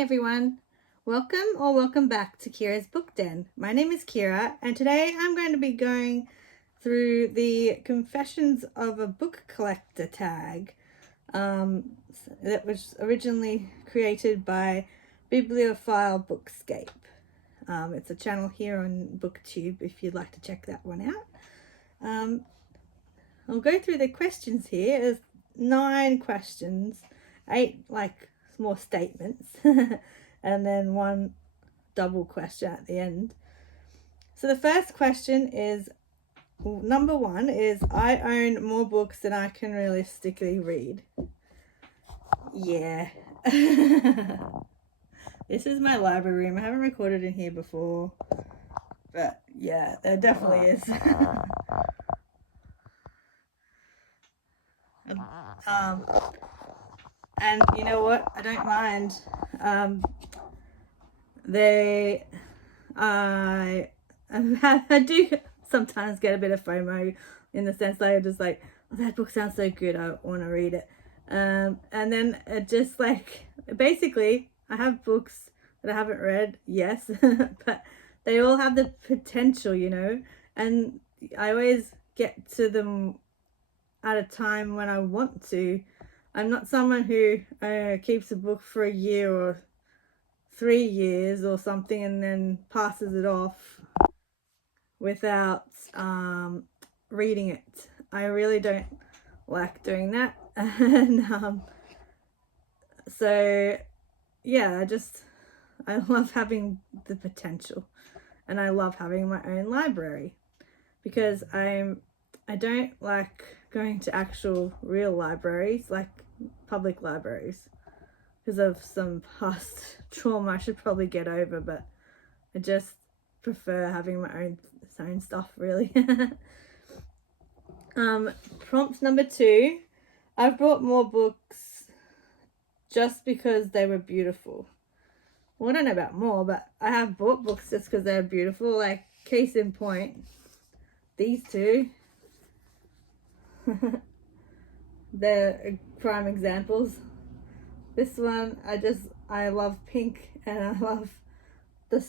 Hi everyone, welcome back to Kira's Book Den. My name is Kira and today I'm going to be going through the Confessions of a Book Collector tag that was originally created by Bibliophile Bookscape. It's a channel here on BookTube if you'd like to check that one out. I'll go through the questions here. There's 9 questions, 8 more statements and then 1 double question at the end. So the first question is, number 1 is, I own more books than I can realistically read. Yeah. This is my library room. I haven't recorded in here before, but yeah, there definitely is. And you know what? I don't mind. I do sometimes get a bit of FOMO in the sense that I just like, oh, that book sounds so good, I want to read it. And then it just basically I have books that I haven't read, yes, but they all have the potential, and I always get to them at a time when I want to. I'm not someone who keeps a book for a year or 3 years or something and then passes it off without reading it. I really don't like doing that. And so yeah, I love having the potential, and I love having my own library because I don't like going to actual real libraries, like public libraries, because of some past trauma I should probably get over, but I just prefer having my own stuff, really. Prompt number 2, I've brought more books just because they were beautiful. Well, I don't know about more, but I have bought books just because they're beautiful. Like, case in point, these 2. They're prime examples. This one, I love pink, and I love the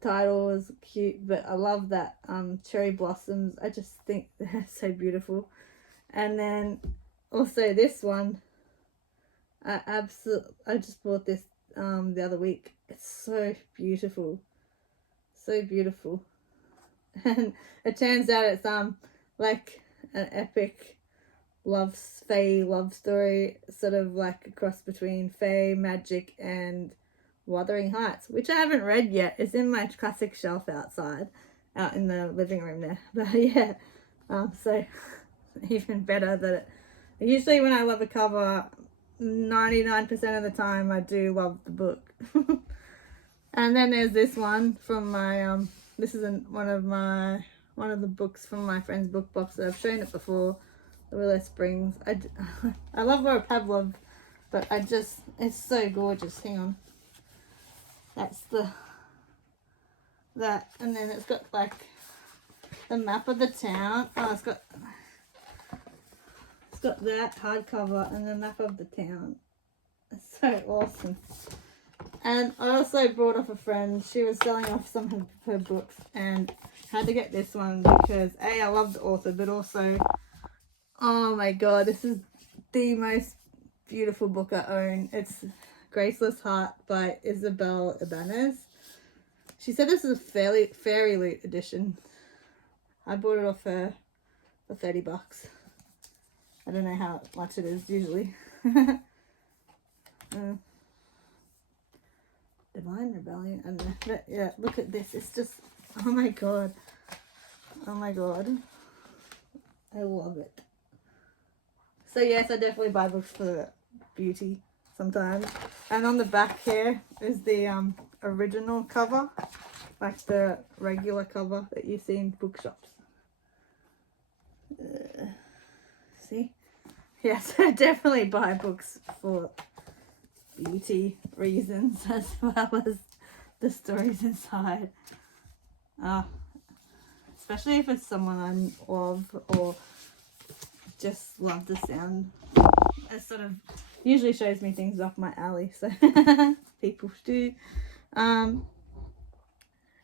title is cute, but I love that cherry blossoms. I just think they're so beautiful. And then also this one, I just bought this the other week. It's so beautiful, so beautiful. And it turns out it's like an epic fae love story, sort of like a cross between fae, magic, and Wuthering Heights, which I haven't read yet. It's in my classic shelf outside, out in the living room there. But yeah, so even better that usually when I love a cover, 99% of the time I do love the book. And then there's this one from my this is one of the books from my friend's book box that I've shown it before, the Willow Springs. I love Laura Pavlov, but it's so gorgeous. Hang on. That's that, and then it's got like the map of the town. Oh, it's got that hardcover and the map of the town. It's so awesome. And I also brought off a friend. She was selling off some of her books and had to get this one because I love the author, but also, oh my god, this is the most beautiful book I own. It's Graceless Heart by Isabel Ibanez. She said this is a fairy loot edition. I bought it off her for $30. I don't know how much it is usually. Divine Rebellion. I don't know. But yeah, look at this. It's just, oh my god. Oh my god. I love it. So yes, I definitely buy books for beauty sometimes. And on the back here is the original cover, like the regular cover that you see in bookshops. See? Yes, I definitely buy books for beauty reasons as well as the stories inside. Especially if it's someone I love or just love the sound. It's sort of usually shows me things up my alley, so people do.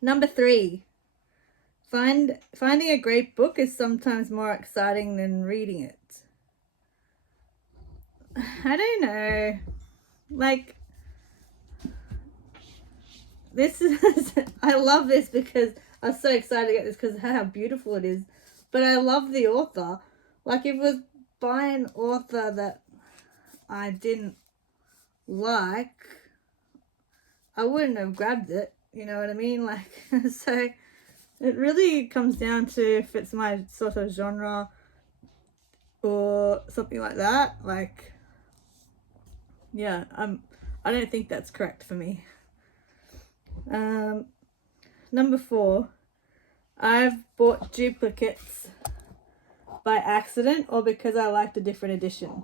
Number 3. Finding a great book is sometimes more exciting than reading it. I don't know. Like, this is I love this because I was so excited to get this because of how beautiful it is. But I love the author. Like, if it was by an author that I didn't like, I wouldn't have grabbed it. You know what I mean? Like, so it really comes down to if it's my sort of genre or something like that. Like, yeah, I don't think that's correct for me. Number 4, I've bought duplicates by accident or because I liked a different edition.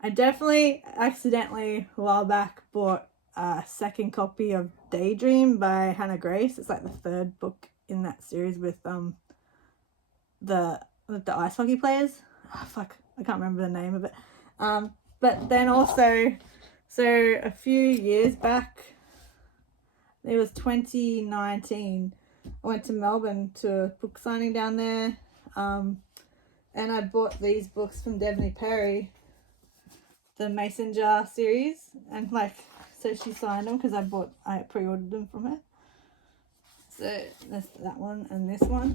I definitely accidentally a while back bought a second copy of Daydream by Hannah Grace. It's like the 3rd book in that series with the ice hockey players. Oh, fuck, I can't remember the name of it. But then also, so a few years back, it was 2019, I went to Melbourne to a book signing down there, and I bought these books from Devney Perry, the Mason Jar series, and like, so she signed them because I pre-ordered them from her. So that's that one and this one.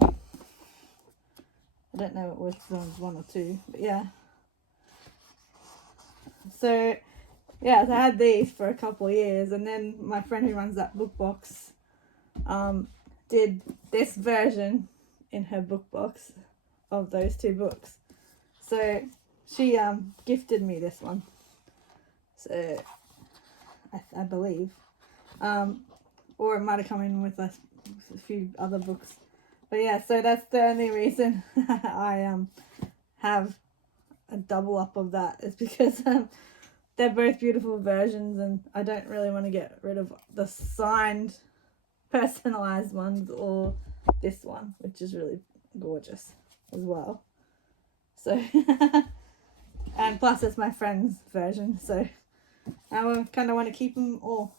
I don't know which one's 1 or 2, but yeah. So yeah, so I had these for a couple of years, and then my friend who runs that book box did this version in her book box of those 2 books. So she gifted me this one. So I believe, or it might have come in with a few other books. But yeah, so that's the only reason I have a double up of that, is because they're both beautiful versions, and I don't really want to get rid of the signed, personalized ones or this one, which is really gorgeous as well. So, and plus it's my friend's version, so I kind of want to keep them all.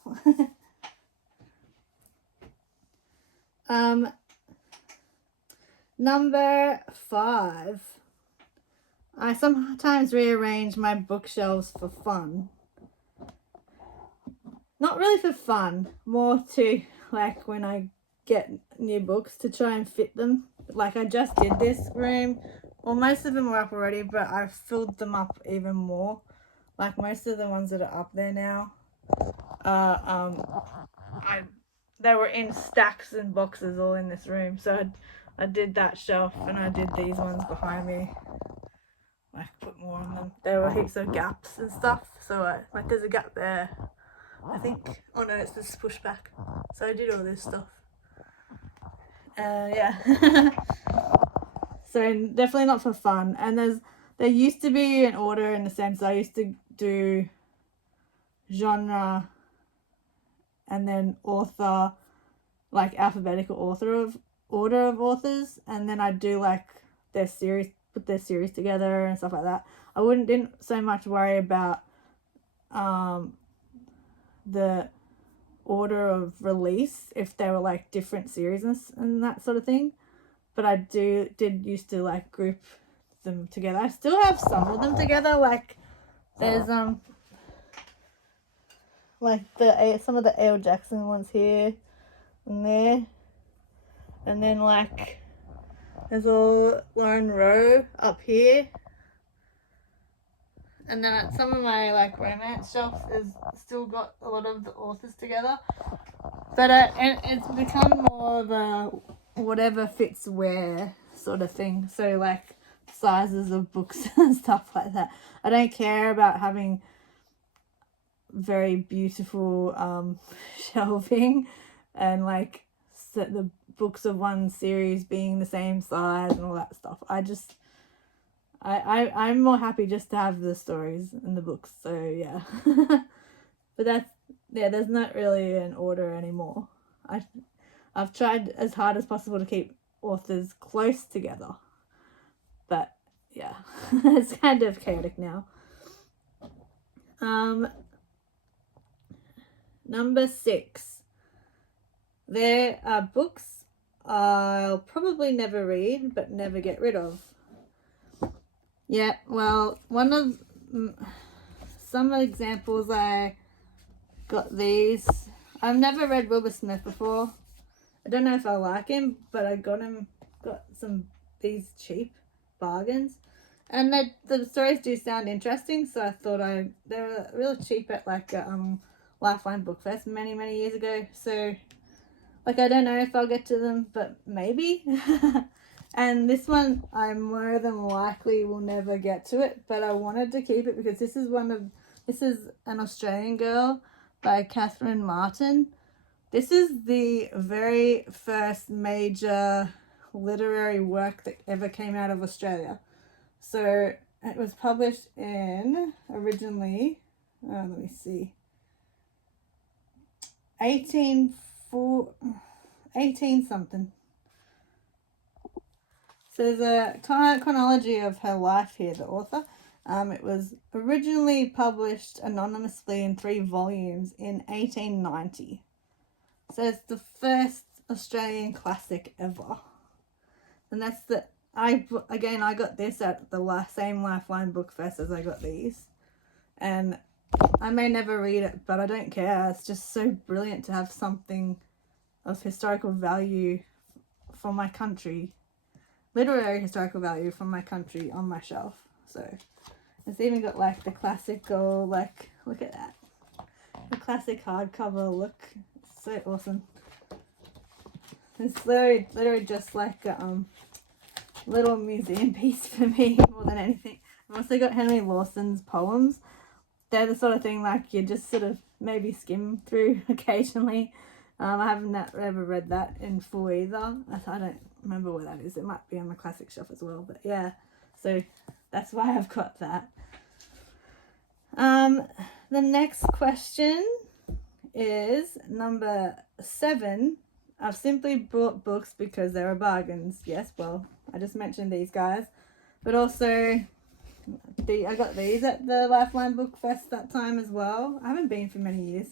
Number 5. I sometimes rearrange my bookshelves for fun. Not really for fun, more to like when I get new books to try and fit them. Like, I just did this room. Well, most of them were up already, but I've filled them up even more. Like, most of the ones that are up there now, they were in stacks and boxes all in this room. So I did that shelf, and I did these ones behind me. Like, put more on them. There were heaps of gaps and stuff. So like, there's a gap there, I think. Oh no, it's this pushback. So I did all this stuff. Yeah. So definitely not for fun. And there used to be an order, in the sense I used to do genre and then author, like alphabetical order of authors, and then I'd do like their series, put their series together and stuff like that. I didn't so much worry about the order of release if they were like different series and that sort of thing, but I did used to like group them together. I still have some of them together, like there's like some of the A.L. Jackson ones here and there, and then like there's all Lauren Rowe up here, and then some of my like romance shelves is still got a lot of the authors together, but and it's become more of a whatever fits where sort of thing. So like sizes of books and stuff like that. I don't care about having very beautiful shelving and like the books of one series being the same size and all that stuff. I'm more happy just to have the stories and the books. So yeah. But there's not really an order anymore. I've tried as hard as possible to keep authors close together, but yeah, it's kind of chaotic now. Number 6. There are books I'll probably never read but never get rid of. Yeah, well, some examples I got these. I've never read Wilbur Smith before. I don't know if I like him, but I got these cheap bargains. And the stories do sound interesting, so I thought they were really cheap at like Lifeline Book Fest many years ago. So like I don't know if I'll get to them, but maybe. And this one I more than likely will never get to it, but I wanted to keep it because this is an Australian Girl by Catherine Martin. This is the very first major literary work that ever came out of Australia. So it was published in originally, let me see, 18 something. So there's a chronology of her life here, the author. It was originally published anonymously in 3 volumes in 1890. So it's the first Australian classic ever. And that's I got this at the same Lifeline Book Fest as I got these. And I may never read it, but I don't care. It's just so brilliant to have something of historical value for my country. Literary historical value from my country on my shelf. So it's even got like the classical, like, look at that. The classic hardcover look. It's so awesome. It's literally just like a little museum piece for me more than anything. I've also got Henry Lawson's poems. They're the sort of thing like you just sort of maybe skim through occasionally. I haven't ever read that in full either. I don't remember where that is. It might be on the classic shelf as well, but yeah. So that's why I've got that. The next question is number 7. I've simply bought books because they were bargains. Yes, well, I just mentioned these guys, but also I got these at the Lifeline Book Fest that time as well. I haven't been for many years.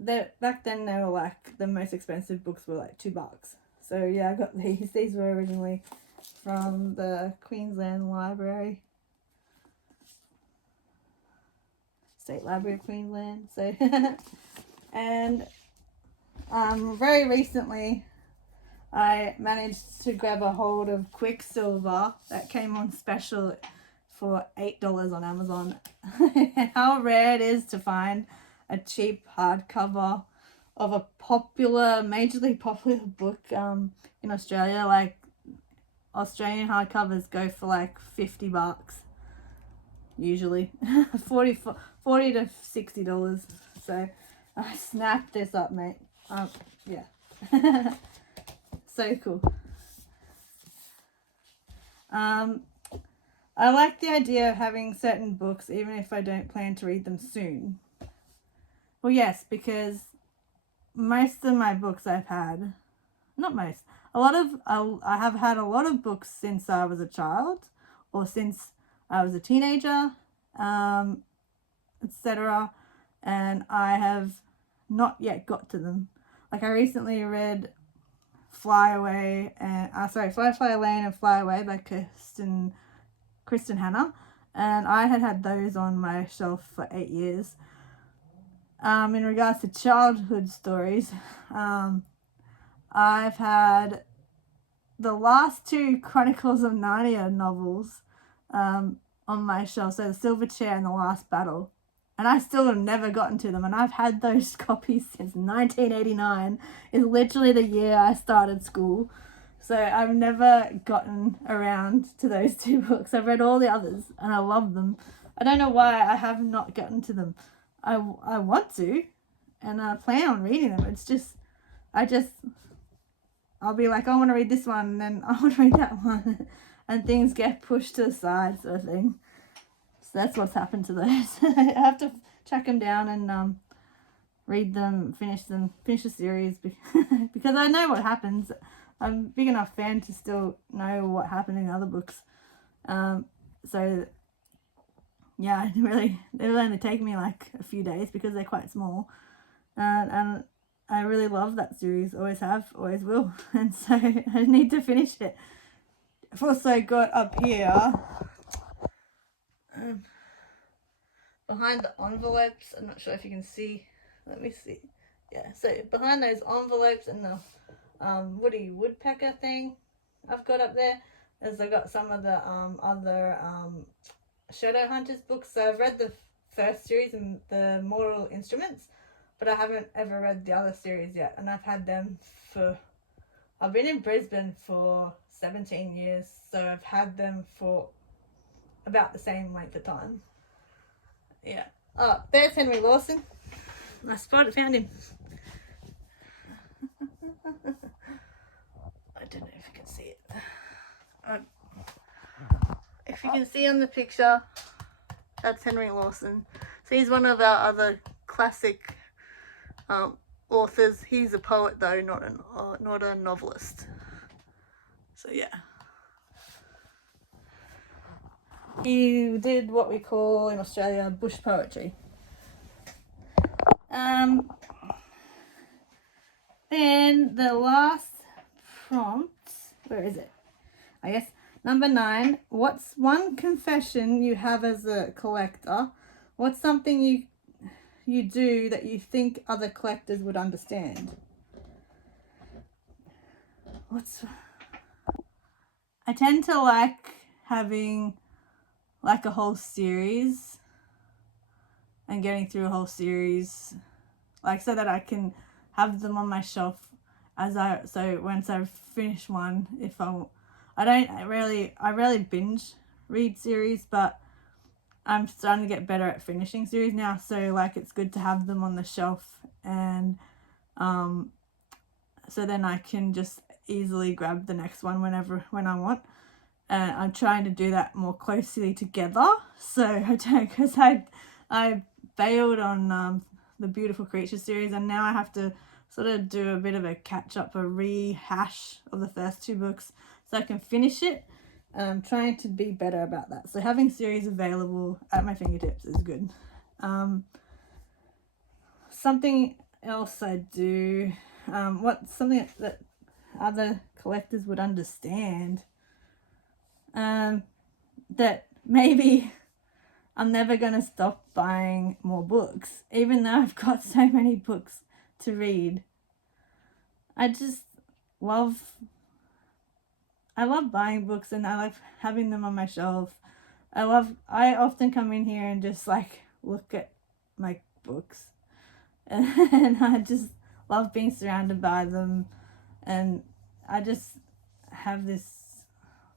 Back then they were like the most expensive books were like $2. So yeah, I got these. These were originally from the Queensland Library, State Library of Queensland. So and very recently I managed to grab a hold of Quicksilver that came on special for $8 on Amazon. How rare it is to find a cheap hardcover of a majorly popular book in Australia. Like Australian hardcovers go for like $50 usually. 40 to $60. So I snapped this up, mate. Yeah. So cool. I like the idea of having certain books even if I don't plan to read them soon. Well, yes, because most of my books I've had, not most, I have had a lot of books since I was a child or since I was a teenager, etc. And I have not yet got to them. Like I recently read Fly Away and Fly Away and Fly Away by Kristen Hanna, and I had those on my shelf for 8 years. In regards to childhood stories, I've had the last 2 Chronicles of Narnia novels on my shelf, so The Silver Chair and The Last Battle, and I still have never gotten to them, and I've had those copies since 1989. Is literally the year I started school, so I've never gotten around to those 2 books. I've read all the others and I love them. I don't know why I have not gotten to them. I want to, and I plan on reading them. It's just, I'll be like, I want to read this one, and then I want to read that one, and things get pushed to the side, sort of thing. So that's what's happened to those. I have to track them down and read them, finish the series, because I know what happens. I'm a big enough fan to still know what happened in other books. So yeah, it'll only take me like a few days because they're quite small. And I really love that series, always have, always will. And so I need to finish it. I've also got up here, behind the envelopes, I'm not sure if you can see, let me see. Yeah, so behind those envelopes and the Woody Woodpecker thing I've got up there, as I got some of the other Shadow Hunters books. So I've read the first series and the Mortal Instruments, but I haven't ever read the other series yet, and I've had them for, I've been in Brisbane for 17 years, so I've had them for about the same length of time. Yeah. Oh, there's Henry Lawson. I found him. I don't know if you can see it. If you can see on the picture, that's Henry Lawson. So he's one of our other classic authors. He's a poet though, not a novelist. So yeah. He did what we call in Australia bush poetry. Then the last prompt, where is it? I guess number 9. What's one confession you have as a collector? What's something you do that you think other collectors would understand? I tend to like having like a whole series and getting through a whole series, like so that I can have them on my shelf so once I've finished one, I rarely binge read series, but I'm starting to get better at finishing series now, so like it's good to have them on the shelf, and so then I can just easily grab the next one when I want. And I'm trying to do that more closely together, so I don't, because I bailed on the Beautiful Creatures series, and now I have to sort of do a bit of a catch up, a rehash of the first 2 books so I can finish it. I'm trying to be better about that, so having series available at my fingertips is good. Something else I do, something that other collectors would understand, that maybe I'm never going to stop buying more books, even though I've got so many books to read. I love buying books, and I love having them on my shelf. I often come in here and just like look at my books, and I just love being surrounded by them, and I just have this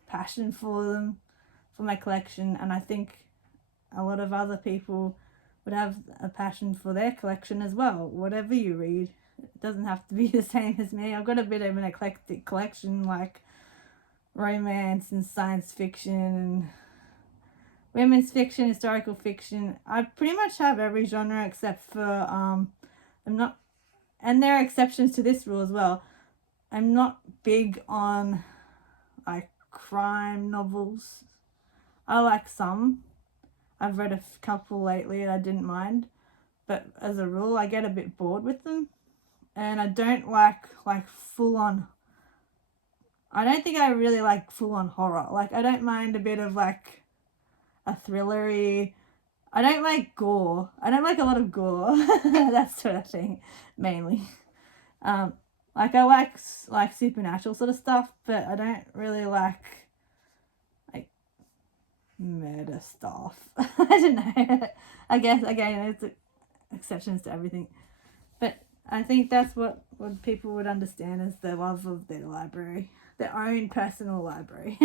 passion for them, for my collection, and I think a lot of other people would have a passion for their collection as well. Whatever you read, it doesn't have to be the same as me. I've got a bit of an eclectic collection, like romance and science fiction and women's fiction, historical fiction. I pretty much have every genre except for and there are exceptions to this rule as well. I'm not big on like crime novels. I like some. I've read a couple lately and I didn't mind, but as a rule I get a bit bored with them, and I don't like full on. I don't think I really like full on horror. Like I don't mind a bit of like a thrillery. I don't like gore. I don't like a lot of gore. That sort of thing, mainly. Like I like supernatural sort of stuff, but I don't really like murder stuff. I don't know. I guess again it's exceptions to everything, but I think that's what people would understand as the love of their library, their own personal library.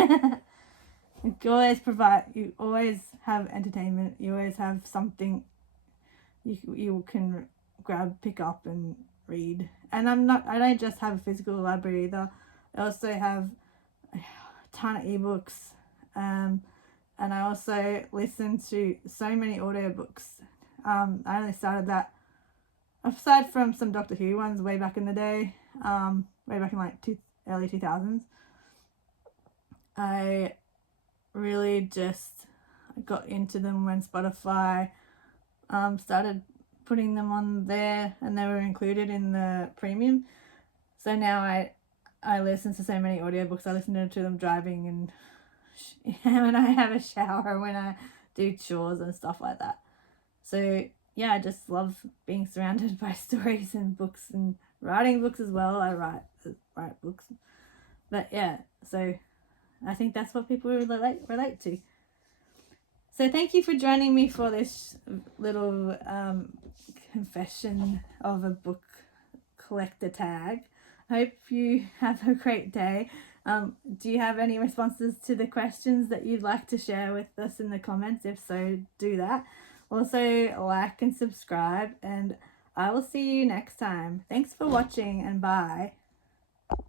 You always have entertainment, you always have something you can pick up and read. And I don't just have a physical library either. I also have a ton of ebooks, and I also listen to so many audiobooks. I only started that, aside from some Doctor Who ones way back in the day, way back in like early 2000s. I really just got into them when Spotify started putting them on there, and they were included in the premium. So now I listen to so many audiobooks. I listen to them driving and when I have a shower, when I do chores and stuff like that. So yeah, I just love being surrounded by stories and books, and writing books as well. I write books. But yeah, so I think that's what people relate to. So thank you for joining me for this little confession of a book collector tag. I hope you have a great day. Do you have any responses to the questions that you'd like to share with us in the comments? If so, do that. Also, like and subscribe, and I will see you next time. Thanks for watching, and bye.